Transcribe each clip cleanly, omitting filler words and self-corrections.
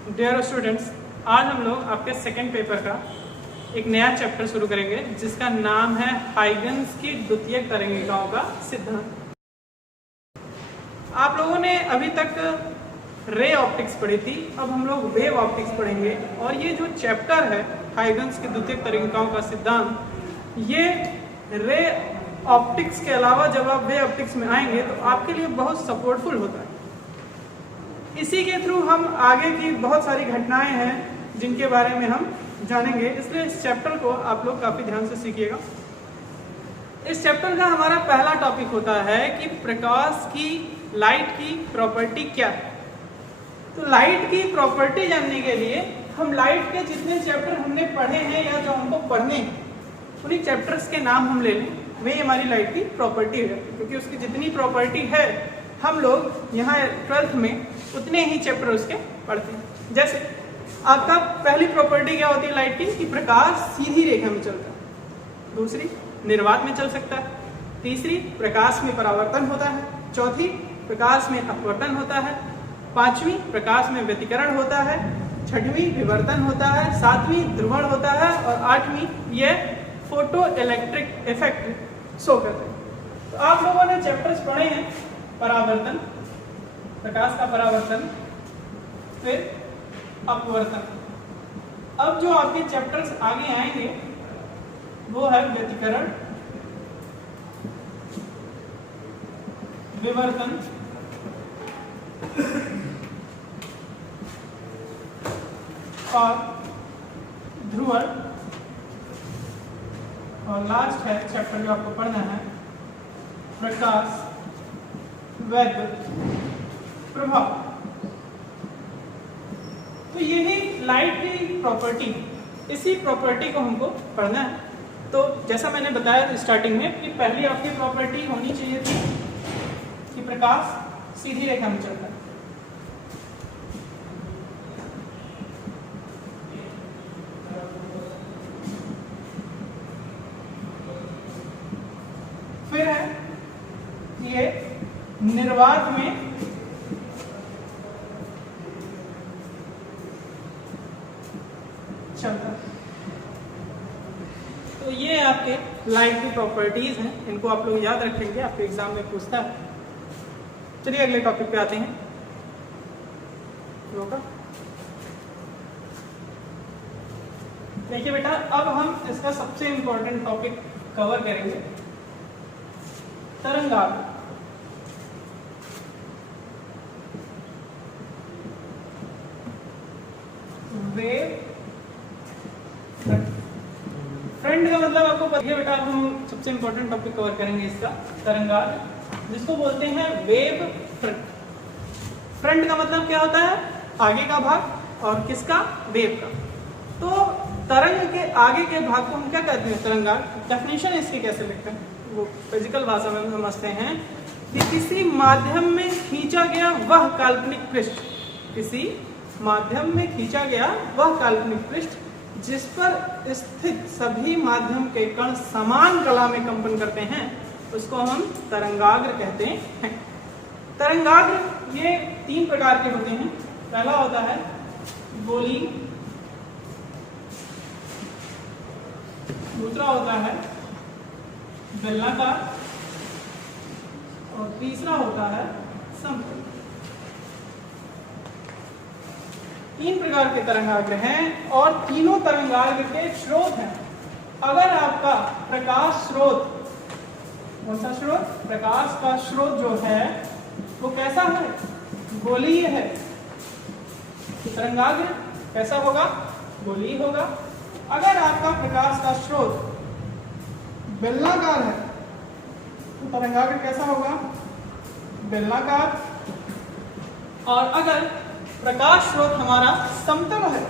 Dear students, आज हम लोग आपके सेकेंड पेपर का एक नया चैप्टर शुरू करेंगे जिसका नाम है हाइगन्स की द्वितीयक तरंगिकाओं का सिद्धांत। आप लोगों ने अभी तक रे ऑप्टिक्स पढ़ी थी, अब हम लोग वेव ऑप्टिक्स पढ़ेंगे। और ये जो चैप्टर है हाइगन्स की द्वितीयक तरंगिकाओं का सिद्धांत, ये रे ऑप्टिक्स के अलावा जब आप वे ऑप्टिक्स में आएंगे तो आपके लिए बहुत सपोर्टफुल होता है। इसी के थ्रू हम आगे की बहुत सारी घटनाएं हैं जिनके बारे में हम जानेंगे, इसलिए इस चैप्टर को आप लोग काफ़ी ध्यान से सीखिएगा। इस चैप्टर का हमारा पहला टॉपिक होता है कि प्रकाश की लाइट की प्रॉपर्टी क्या है। तो लाइट की प्रॉपर्टी जानने के लिए हम लाइट के जितने चैप्टर हमने पढ़े हैं या जो हमको पढ़ने हैं उन्हीं चैप्टर्स के नाम हम ले लें, वही हमारी लाइट की प्रॉपर्टी है। क्योंकि उसकी जितनी प्रॉपर्टी है हम लोग यहाँ 12th में उतने ही चैप्टर उसके पढ़ते हैं। जैसे आपका पहली प्रॉपर्टी क्या होती है लाइट की, कि प्रकाश सीधी रेखा में चलता है। दूसरी, निर्वात में चल सकता है। तीसरी, प्रकाश में परावर्तन होता है। चौथी, प्रकाश में अपवर्तन होता है। पांचवी, प्रकाश में व्यतिकरण होता है। छठवीं, विवर्तन होता है। सातवीं, ध्रुवण होता है। और आठवीं, यह फोटो इलेक्ट्रिक इफेक्ट शो करते हैं। तो आप लोगों ने चैप्टर्स पढ़े हैं, परावर्तन, प्रकाश का परावर्तन, फिर अपवर्तन। अब जो आपके चैप्टर्स आगे आएंगे वो है व्यतिकरण, विवर्तन, और ध्रुवण, और लास्ट है चैप्टर जो आपको पढ़ना है प्रकाश वैद्युत प्रभाव। तो यही लाइट की प्रॉपर्टी, इसी प्रॉपर्टी को हमको पढ़ना है। तो जैसा मैंने बताया स्टार्टिंग में कि पहली आपकी प्रॉपर्टी होनी चाहिए थी कि प्रकाश सीधी रेखा में चलता है। फिर है ये निर्वात में चलता है। तो ये आपके लाइट की प्रॉपर्टीज हैं, इनको आप लोग याद रखेंगे, आपके एग्जाम में पूछता है। चलिए अगले टॉपिक पे आते हैं। देखिए बेटा, अब हम इसका सबसे इंपॉर्टेंट टॉपिक कवर करेंगे, तरंगाग्र। वेव फ्रंट का मतलब आपको पता है बेटा। अब हम सबसे इंपॉर्टेंट टॉपिक कवर करेंगे इसका, तरंगाग्र, जिसको बोलते हैं वेव फ्रंट। फ्रंट का मतलब क्या होता है, आगे का भाग, और किसका, वेव का। तो तरंग के आगे के भाग को हम क्या कहते हैं, तरंगाग्र। डेफिनेशन इसकी कैसे लिखते हैं वो फिजिकल भाषा में समझते हैं कि किसी माध्यम में खींचा गया वह काल्पनिक पृष्ठ, किसी माध्यम में खींचा गया वह काल्पनिक पृष्ठ जिस पर स्थित सभी माध्यम के कण समान कला में कंपन करते हैं, उसको हम तरंगाग्र कहते हैं। तरंगाग्र ये 3 प्रकार के होते हैं। पहला होता है गोली, दूसरा होता है बेलनाकार, और तीसरा होता है समतल। 3 प्रकार के तरंगाग्र हैं और तीनों तरंगाग्र के स्रोत हैं। अगर आपका प्रकाश स्रोत, कौन सा स्रोत, प्रकाश का स्रोत जो है वो कैसा है, गोलीय है, तो तरंगाग्र कैसा होगा, गोलीय होगा। अगर आपका प्रकाश का स्रोत बेलनाकार है तो तरंगाग्र कैसा होगा, बेलनाकार। और अगर प्रकाश स्रोत हमारा समतल है,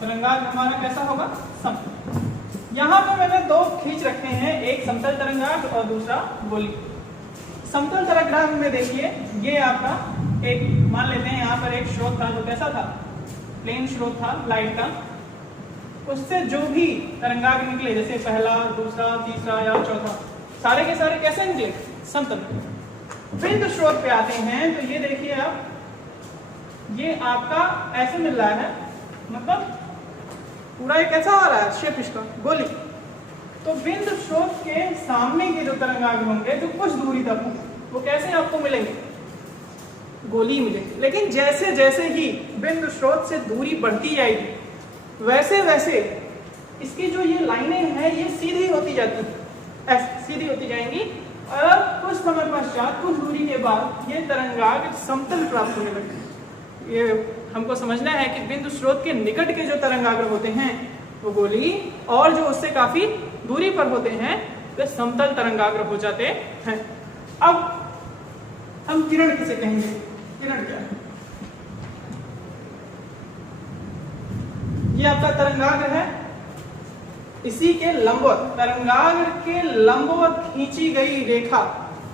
तरंगाग्र हमारा कैसा होगा, समतल। यहाँ पे मैंने 2 खींच रखे हैं, एक समतल तरंगाग्र और दूसरा गोली। समतल तरंगाग्र में देखिए, ये आपका एक, मान लेते हैं यहाँ पर एक स्रोत था जो कैसा था, प्लेन स्रोत था लाइट का। उससे जो भी तरंगाग्र निकले, जैसे पहला, दूसरा, तीसरा या चौथा, सारे के सारे कैसे निकले, समतल। बिंदु स्रोत पे आते हैं तो ये देखिए आप, ये आपका ऐसे मिल रहा है, मतलब पूरा एक ऐसा आ रहा है शेप इसका गोली। तो बिंदु स्रोत के सामने के जो तरंगाग्र होंगे जो कुछ दूरी तक होंगे वो कैसे आपको मिलेंगे, गोली मिलेंगे। लेकिन जैसे जैसे ही बिंदु स्रोत से दूरी बढ़ती जाएगी वैसे वैसे इसकी जो ये लाइनें हैं ये सीधी होती जाती है, सीधी होती जाएंगी और कुछ समय पश्चात कुछ दूरी के बाद ये तरंगाग्र समतल प्राप्त होने लगते। ये हमको समझना है कि बिंदु स्रोत के निकट के जो तरंगाग्र होते हैं वो गोली, और जो उससे काफी दूरी पर होते हैं वे समतल तरंगाग्र हो जाते हैं। अब हम किरण किसे कहेंगे, किरण क्या है? ये आपका तरंगाग्र है, इसी के लंबवत, तरंगाग्र के लंबवत खींची गई रेखा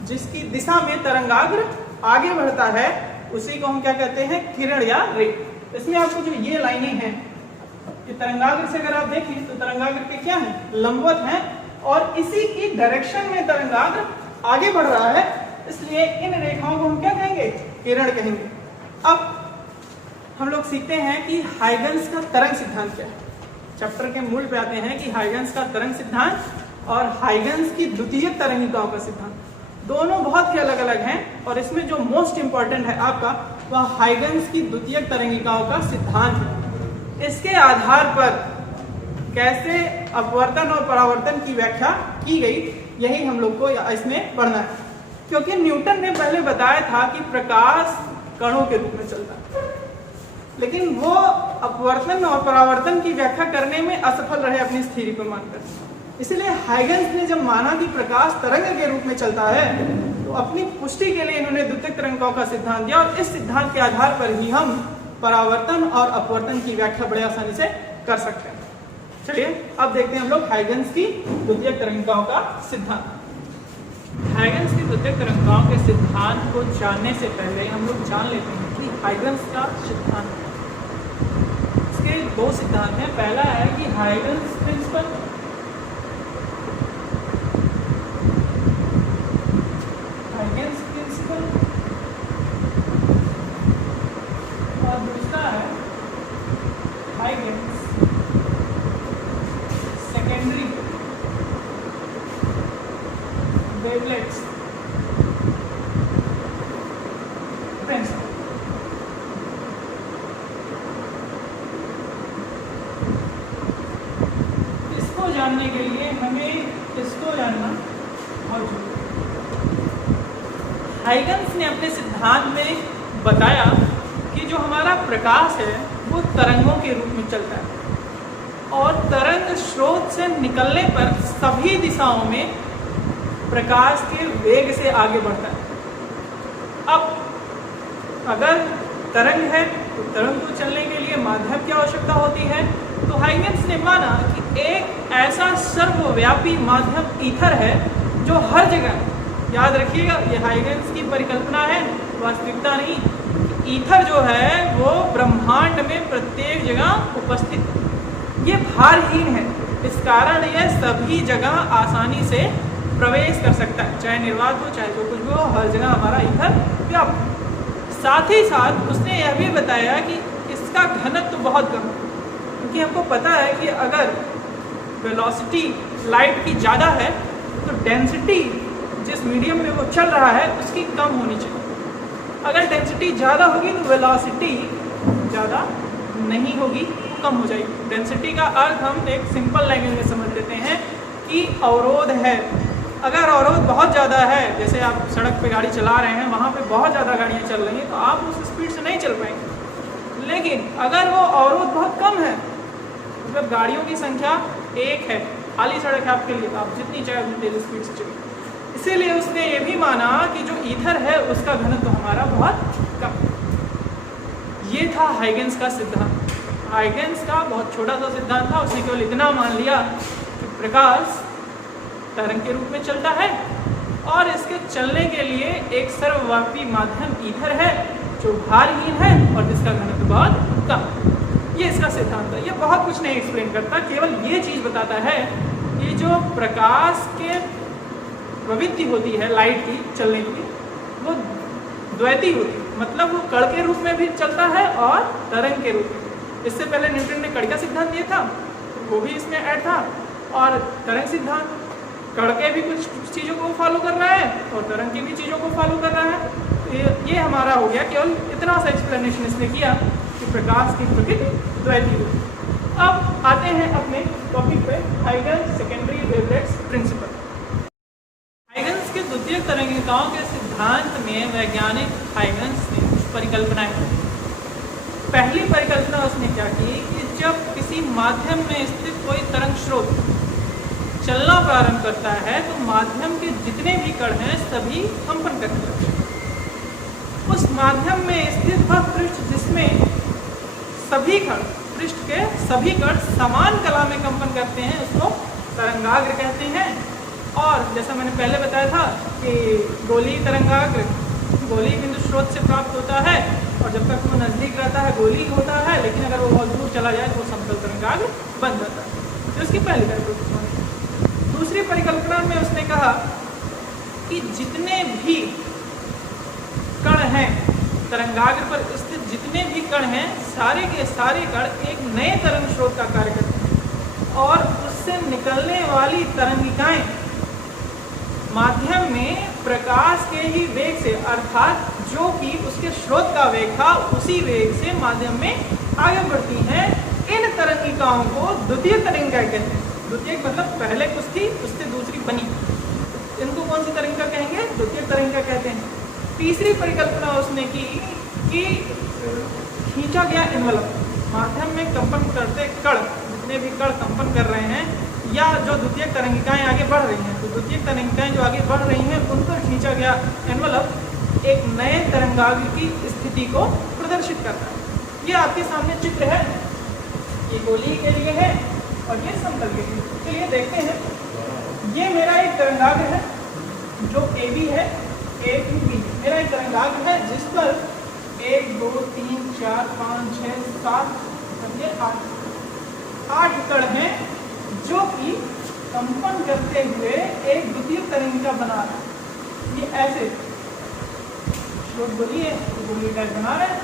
जिसकी दिशा में तरंगाग्र आगे बढ़ता है उसी को हम क्या कहते हैं, किरण या रे। इसमें आपको जो ये लाइनें हैं ये तरंगाग्र से अगर आप देखें तो तरंगाग्र के क्या है, लंबवत हैं, और इसी की डायरेक्शन में तरंगाग्र आगे बढ़ रहा है, इसलिए इन रेखाओं को हम क्या कहेंगे, किरण कहेंगे। अब हम लोग सीखते हैं कि हाइगन्स का तरंग सिद्धांत क्या है। चैप्टर के मूल पे आते हैं कि हाइगन्स का तरंग सिद्धांत और हाइगन्स की द्वितीयक तरंगिकाओं का सिद्धांत, दोनों बहुत ही अलग अलग हैं, और इसमें जो मोस्ट इंपॉर्टेंट है आपका वह हाइगन्स की द्वितीयक तरंगिकाओं का सिद्धांत है। इसके आधार पर कैसे अपवर्तन और परावर्तन की व्याख्या की गई यही हम लोग को इसमें पढ़ना है, क्योंकि न्यूटन ने पहले बताया था कि प्रकाश कणों के रूप में चलता है, लेकिन वो अपवर्तन और परावर्तन की व्याख्या करने में असफल रहे अपनी इस थ्योरी को मानकर। इसलिए हाइगन्स ने जब माना कि प्रकाश तरंग के रूप में चलता है तो अपनी पुष्टि के लिए इन्होंने द्वितीयक तरंगिकाओं का सिद्धांत दिया, और इस सिद्धांत के आधार पर ही हम परावर्तन और अपवर्तन की व्याख्या बड़े आसानी से कर सकते हैं। चलिए अब देखते हैं हम लोग हाइगन्स की द्वितीयक तरंगिकाओं का सिद्धांत। हाइगन्स की द्वितीयक तरंगिकाओं के सिद्धांत को जानने से पहले हम लोग जान लेते हैं कि हाइगन्स का सिद्धांत, इसके दो सिद्धांत हैं। पहला है कि हाइगन्स प्रिंसिपल, हाइगन्स प्रिंसिपल, और दूसरा है हाइगन्स सेकेंडरी वेवलेट्स प्रिंसिपल। इसको जानने के लिए हमें इसको जानना बहुत जरूरी है। हाइगन्स ने अपने सिद्धांत में बताया कि जो हमारा प्रकाश है वो तरंगों के रूप में चलता है, और तरंग स्रोत से निकलने पर सभी दिशाओं में प्रकाश के वेग से आगे बढ़ता है। अब अगर तरंग है तो तरंग को चलने के लिए माध्यम की आवश्यकता होती है, तो हाइगन्स ने माना कि एक ऐसा सर्वव्यापी माध्यम ईथर है जो हर जगह, याद रखिएगा ये हाइगन्स की परिकल्पना है, वास्तविकता नहीं। ईथर जो है वो ब्रह्मांड में प्रत्येक जगह उपस्थित है, ये भारहीन है, इस कारण यह सभी जगह आसानी से प्रवेश कर सकता है, चाहे निर्वात हो चाहे जो कुछ भी हो, हर जगह हमारा ईथर व्याप्त है। साथ ही साथ उसने यह भी बताया कि इसका घनत्व तो बहुत कम है, क्योंकि हमको पता है कि अगर वेलोसिटी लाइट की ज़्यादा है तो डेंसिटी जिस मीडियम में वो चल रहा है उसकी कम होनी चाहिए। अगर डेंसिटी ज़्यादा होगी तो वेलोसिटी ज़्यादा नहीं होगी, कम हो जाएगी। डेंसिटी का अर्थ हम एक सिंपल लैंग्वेज में समझ लेते हैं कि अवरोध है। अगर अवरोध बहुत ज़्यादा है, जैसे आप सड़क पे गाड़ी चला रहे हैं, वहाँ पे बहुत ज़्यादा गाड़ियाँ चल रही हैं, तो आप उस स्पीड से नहीं चल पाएंगे। लेकिन अगर वो अवरोध बहुत कम है, मतलब गाड़ियों की संख्या एक है, खाली सड़क है आपके लिए, आप जितनी चाहे उतनी तेज स्पीड से चलिए। इसीलिए उसने ये भी माना कि जो ईथर है उसका घनत्व तो हमारा बहुत कम। ये था हाइगन्स का सिद्धांत। हाइगन्स का बहुत छोटा सा सिद्धांत था, उसने केवल इतना मान लिया कि प्रकाश तरंग के रूप में चलता है और इसके चलने के लिए एक सर्वव्यापी माध्यम ईथर है जो भारहीन है और जिसका घनत्व बहुत कम। ये इसका सिद्धांत है। ये बहुत कुछ नहीं एक्सप्लेन करता, केवल ये चीज़ बताता है कि जो प्रकाश के प्रवृत्ति होती है लाइट की चलने की वो द्वैती होती है। मतलब वो कण के रूप में भी चलता है और तरंग के रूप में। इससे पहले न्यूटन ने कण का सिद्धांत दिया था, वो भी इसमें ऐड था, और तरंग सिद्धांत कण के भी कुछ चीज़ों को फॉलो कर रहा है और तरंग की भी चीज़ों को फॉलो कर रहा है। तो ये हमारा हो गया, केवल इतना सा एक्सप्लेनेशन इसने किया कि प्रकाश की प्रकृति द्वैतीय है। अब आते हैं अपने टॉपिक पे, Huygens secondary wavelets principle. Huygens के द्वितीय तरंगिकाओं के सिद्धांत में वैज्ञानिक हाइगन्स ने कुछ परिकल्पनाएं की। पहली परिकल्पना उसने क्या की कि जब किसी माध्यम में स्थित कोई तरंग स्रोत चलना प्रारंभ करता है तो माध्यम के जितने भी कण हैं सभी कंपन करने लगते हैं। उस माध्यम में स्थित वह पृष्ठ जिसमें सभी कण, पृष्ठ के सभी कण समान कला में कंपन करते हैं, उसको तरंगाग्र कहते हैं। और जैसा मैंने पहले बताया था कि गोलीय तरंगाग्र गोलीय बिंदु स्रोत से प्राप्त होता है, और जब तक वो नजदीक रहता है गोलीय होता है, लेकिन अगर वो बहुत दूर चला जाए तो वो समतल तरंगाग्र बन जाता है। तो इसकी पहली परिकल्पना। दूसरी परिकल्पना में उसने कहा कि जितने भी कण हैं, तरंगाग्र पर स्थित जितने भी कण हैं, सारे के सारे कण एक नए तरंग स्रोत का कार्य करते हैं, और उससे निकलने वाली तरंगिकाएं माध्यम में प्रकाश के ही वेग से, अर्थात जो कि उसके स्रोत का वेग था उसी वेग से माध्यम में आगे बढ़ती हैं। इन तरंगिकाओं को द्वितीय तरंगिका कहते हैं। द्वितीय मतलब पहले कुछ थी उससे दूसरी बनी, इनको कौन सी तरंगिका कहेंगे? द्वितीय तरंगिका कहते हैं। तीसरी परिकल्पना उसने की कि खींचा गया एनवलप, माध्यम में कंपन करते कण, जितने भी कण कंपन कर रहे हैं या जो द्वितीय तरंगिकाएं आगे बढ़ रही हैं, तो द्वितीय तरंगिकाएं जो आगे बढ़ रही हैं उन पर खींचा गया एनवलप एक नए तरंगाग्र की स्थिति को प्रदर्शित करता है। ये आपके सामने चित्र है, ये गोलीय के लिए है और ये समतल के लिए। चलिए देखते हैं। ये मेरा एक तरंगाग्र है जो AB है, AB मेरा एक तरंगाग्र है जिस पर 1 2 3 4 5 6 7 8 कण हैं जो कि कंपन करते हुए एक द्वितीय तरंगिका बना रहे हैं। ये ऐसे गोलीय टाइप बना रहे हैं।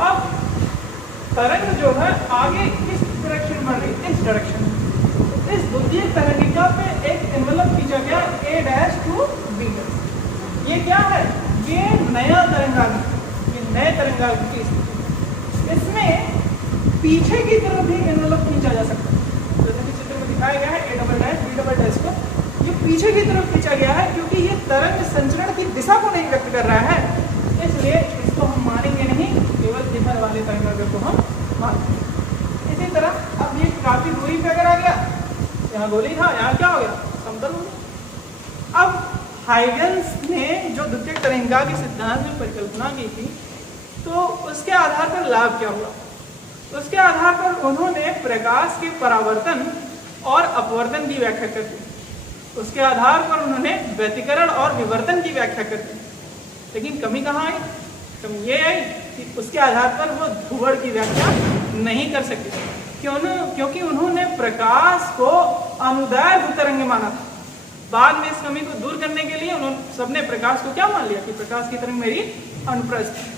अब तरंग जो है आगे किस डायरेक्शन बढ़ रही है? इस डायरेक्शन में। इस द्वितीय तरंगिका पे एक एनवलप खींचा गया A' to B'। ये क्या है? ये नया तरंगाग्र, ये नए तरंगाग्र की स्थिति। इसमें पीछे की तरफ भी एनवलप खींचा जा सकता है, जैसे कि चित्र में दिखाया गया है A', B' को। ये पीछे की तरफ खींचा गया है क्योंकि ये तरंग संचरण की दिशा को नहीं व्यक्त कर रहा है, इसलिए इसको हम मानेंगे नहीं, केवल इधर वाले तरंगाग्र को हम मानेंगे। इसी तरह अब ये काफी दूरी पे अगर आ गया, यहाँ गोली था, यहाँ क्या हो गया? समतल हो गया। अब हाइगन्स ने जो द्वितीय तरंगिका के सिद्धांत में परिकल्पना की थी, तो उसके आधार पर लाभ क्या हुआ? उसके आधार पर उन्होंने प्रकाश के परावर्तन और अपवर्तन की व्याख्या कर दी। उसके आधार पर उन्होंने व्यतिकरण और विवर्तन की व्याख्या कर दी। लेकिन कमी कहाँ आई? कमी ये आई कि उसके आधार पर वो ध्रुवण की व्याख्या नहीं कर सके। क्योंकि उन्होंने प्रकाश को अनुदैर्ध्य तरंग माना था। बाद में इस कमी को दूर करने के लिए उन्होंने सबने प्रकाश को क्या मान लिया कि प्रकाश की तरंग मेरी अनुप्रस्थ है।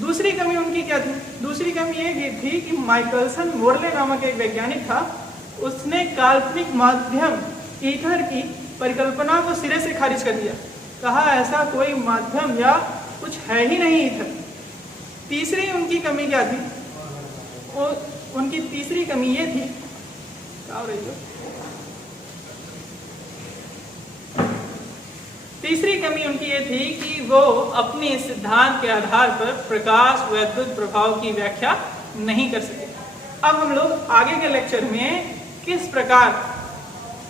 दूसरी कमी उनकी क्या थी? दूसरी कमी ये थी कि माइकलसन मोर्ले नामक एक वैज्ञानिक था, उसने काल्पनिक माध्यम ईथर की परिकल्पना को सिरे से खारिज कर दिया। कहा ऐसा कोई माध्यम या कुछ है ही नहीं ईथर। तीसरी उनकी कमी क्या थी? उनकी तीसरी कमी ये थी, क्या हो रही है? तीसरी कमी उनकी ये थी कि वो अपने सिद्धांत के आधार पर प्रकाश वैद्युत प्रभाव की व्याख्या नहीं कर सके। अब हम लोग आगे के लेक्चर में किस प्रकार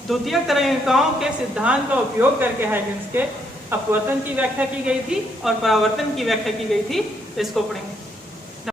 द्वितीय तरंगिकाओं के सिद्धांत का उपयोग करके हाइगन्स के अपवर्तन की व्याख्या की गई थी और परावर्तन की व्याख्या की गई थी, इसको पढ़ेंगे।